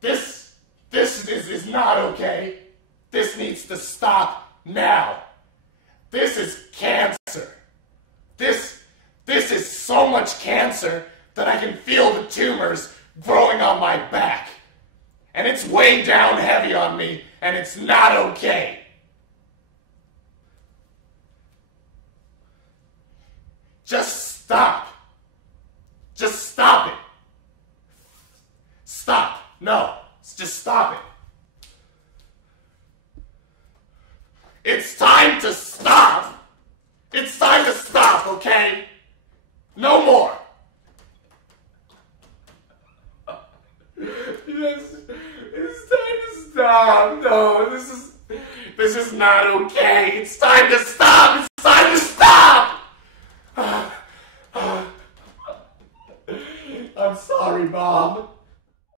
This is not okay. This needs to stop now. This is cancer. This is so much cancer that I can feel the tumors growing on my back. And it's way down heavy on me, and it's not okay. Just stop. Just stop it. Stop. No. Just stop it. It's time to stop. It's time to stop, okay? No more. Yes, it's time to stop. No, this is not okay. It's time to stop.